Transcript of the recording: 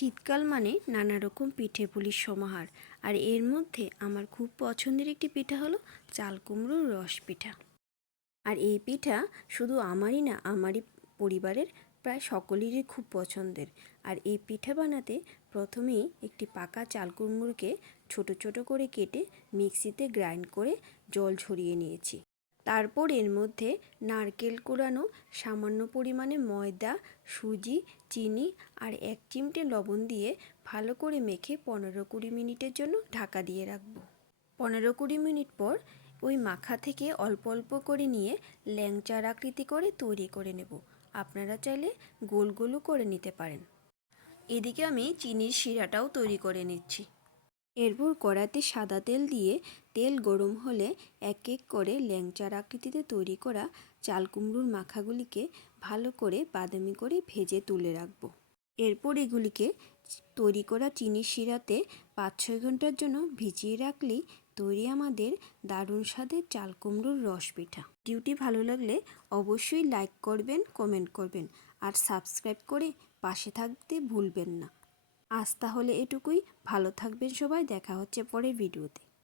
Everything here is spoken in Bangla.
শীতকাল মানে নানা রকম পিঠে পুলির সমাহার। আর এর মধ্যে আমার খুব পছন্দের একটি পিঠা হলো চাল কুমড়োর রস পিঠা। আর এই পিঠা শুধু আমারই না, আমারই পরিবারের প্রায় সকলেরই খুব পছন্দের। আর এই পিঠা বানাতে প্রথমেই একটি পাকা চাল কুমড়োকে ছোটো ছোটো করে কেটে মিক্সিতে গ্রাইন্ড করে জল ঝরিয়ে নিয়েছি। তারপর এর মধ্যে নারকেল কোড়ানো, সামান্য পরিমাণে ময়দা, সুজি, চিনি আর এক চিমটে লবণ দিয়ে ভালো করে মেখে পনেরো কুড়ি মিনিটের জন্য ঢাকা দিয়ে রাখব। পনেরো কুড়ি মিনিট পর ওই মাখা থেকে অল্প অল্প করে নিয়ে ল্যাংচার আকৃতি করে তৈরি করে নেব। আপনারা চাইলে গোল গোলও করে নিতে পারেন। এদিকে আমি চিনির শিরাটাও তৈরি করে নিচ্ছি। এরপর কড়াতে সাদা তেল দিয়ে তেল গরম হলে এক এক করে ল্যাংচার আকৃতিতে তৈরি করা চাল কুমড়োর মাখাগুলিকে ভালো করে বাদামি করে ভেজে তুলে রাখব। এরপর এগুলিকে তৈরি করা চিনির শিরাতে পাঁচ ছয় ঘণ্টার জন্য ভিজিয়ে রাখলেই তৈরি আমাদের দারুণ স্বাদের চাল কুমড়োর রস পিঠা। ডিউটি ভালো লাগলে অবশ্যই লাইক করবেন, কমেন্ট করবেন আর সাবস্ক্রাইব করে পাশে থাকতে ভুলবেন না। আজ তাহলে এটুকুই ভালো থাকবেন সবাই দেখা হচ্ছে পরের ভিডিওতে।